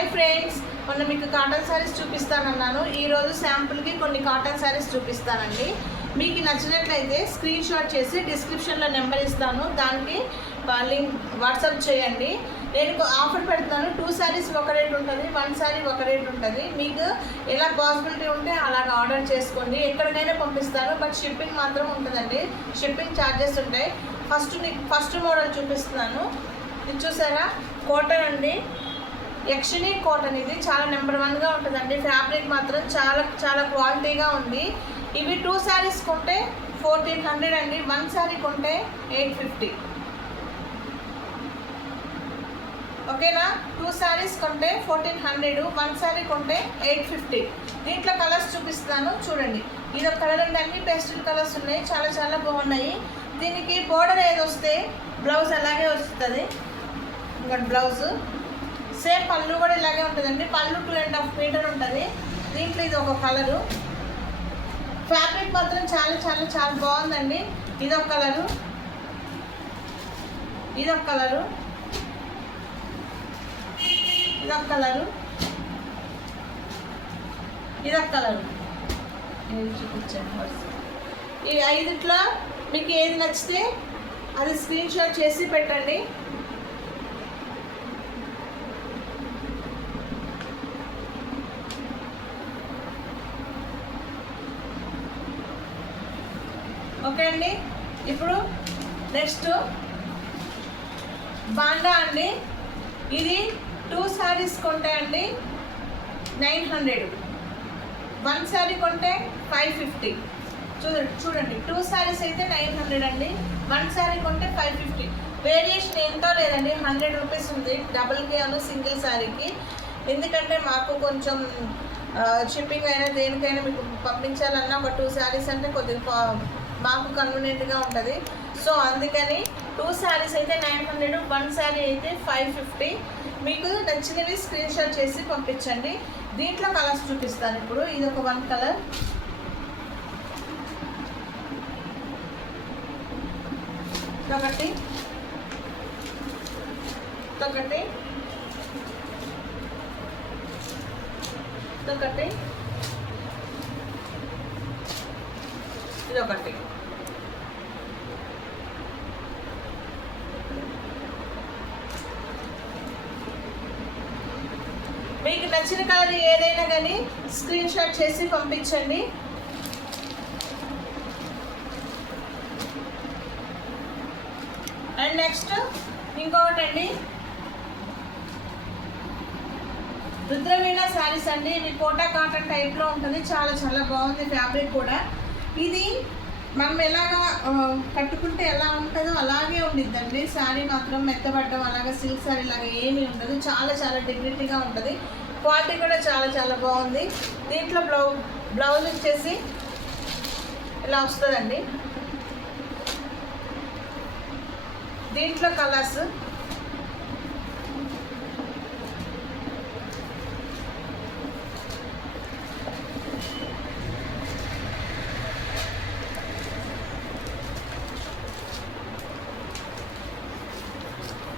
Hi friends, మొన్న మీకు cotton saris చూపిస్తానన్నాను. ఈరోజు శాంపుల్కి కొన్ని కాటన్ శారీస్ చూపిస్తానండి. మీకు నచ్చినట్లయితే స్క్రీన్ షాట్ చేసి డిస్క్రిప్షన్లో నెంబర్ ఇస్తాను, దానికి లింక్ వాట్సాప్ చేయండి. నేను ఆఫర్ పెడతాను. 2 శారీస్ ఒక రేట్ ఉంటుంది, 1 శారీ ఒక రేట్ ఉంటుంది. మీకు ఎలా పాసిబిలిటీ ఉంటే అలాగ ఆర్డర్ చేసుకోండి. ఎక్కడికైనా పంపిస్తాను, బట్ షిప్పింగ్ మాత్రం ఉంటుందండి. షిప్పింగ్ ఛార్జెస్ ఉంటాయి. ఫస్ట్ మోడల్ చూపిస్తున్నాను. ఇది చూసారా, కాటన్ అండి, యక్షిణి కాటన్. ఇది చాలా నెంబర్ 1గా ఉంటుందండి. ఫ్యాబ్రిక్ మాత్రం చాలా చాలా క్వాలిటీగా ఉంది. ఇవి 2 శారీస్ కొంటే 1400 అండి, 1 శారీ కొంటే 850. ఓకేనా? 2 శారీస్ కొంటే 1400, 1 శారీ కొంటే 850. దీంట్లో కలర్స్ చూపిస్తాను, చూడండి. ఇది ఒక కలర్ అండి, అన్ని పేస్టల్ కలర్స్ ఉన్నాయి, చాలా చాలా బాగున్నాయి. దీనికి బోర్డర్ ఏది వస్తే బ్లౌజ్ అలాగే వస్తుంది. ఇంకా బ్లౌజ్ సేమ్, పళ్ళు కూడా ఇలాగే ఉంటుందండి. పళ్ళు 2.5 మీటర్ ఉంటుంది. దీంట్లో ఇది ఒక కలరు. ఫ్యాబ్రిక్ మాత్రం చాలా చాలా చాలా బాగుందండి. ఇదొక కలరు, ఇదొక కలరు, ఇదొక కలరు, ఇదొక కలరు. చూపించండి. ఈ 5ట్లో మీకు ఏది నచ్చితే అది స్క్రీన్ షాట్ చేసి పెట్టండి. ఓకే అండి. ఇప్పుడు నెక్స్ట్ బాండా అండి. ఇది 2 శారీస్ కొంటే అండి 900, 1 శారీ కొంటే 550. చూడండి, 2 శారీస్ అయితే 900 అండి, 1 శారీ కొంటే 550. వేరియేషన్ ఎంతో లేదండి, 100 రూపీస్ ఉంది డబుల్కి అను సింగిల్ శారీకి. ఎందుకంటే మాకు కొంచెం షిప్పింగ్ అయినా దేనికైనా మీకు పంపించాలన్నా ఒక 2 శారీస్ అంటే కొద్దిగా మాకు కన్వీనియంట్గా ఉంటుంది. సో అందుకని 2 శారీస్ అయితే 900, 1 శారీ అయితే 550. మీకు నచ్చినవి స్క్రీన్ షాట్ చేసి పంపించండి. దీంట్లో కలర్స్ చూపిస్తాను ఇప్పుడు. ఇది ఒక 1 కలర్, ఒకటి ఒకటి ఒకటి ఇదొకటి. మీకు నచ్చిన కలర్ ఏదైనా కానీ స్క్రీన్ షాట్ చేసి పంపించండి. అండ్ నెక్స్ట్ ఇంకొకటి అండి, రుద్రవీణ శారీస్ అండి. ఇవి కోటా కాటన్ టైప్లో ఉంటుంది, చాలా చాలా బాగుంది ఫ్యాబ్రిక్ కూడా. ఇది మనం ఎలాగా కట్టుకుంటే ఎలా ఉంటుందో అలాగే ఉండిద్దండి. శారీ మాత్రం మెత్తబడ్డం అలాగా సిల్క్ శారీ లాగా ఏమీ ఉండదు, చాలా చాలా డిగ్నిటీగా ఉంటుంది. క్వాలిటీ కూడా చాలా చాలా బాగుంది. దీంట్లో బ్లౌజ్ వచ్చేసి ఇలా వస్తుందండి. దీంట్లో కలర్స్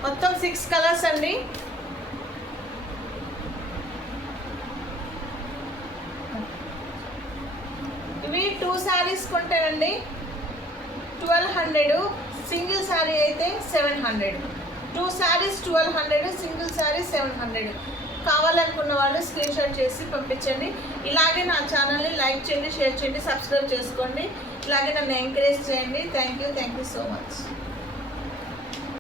మొత్తం 6 కలర్స్ అండి. ఇవి 2 శారీస్ కొంటేనండి 1200, సింగిల్ శారీ అయితే 700. 2 శారీస్ 1200, సింగిల్ శారీ 700. కావాలనుకున్న వాళ్ళు స్క్రీన్ షాట్ చేసి పంపించండి. ఇలాగే నా ఛానల్ని లైక్ చేయండి, షేర్ చేయండి, సబ్స్క్రైబ్ చేసుకోండి. ఇలాగే నన్ను ఎంకరేజ్ చేయండి. Thank you so much.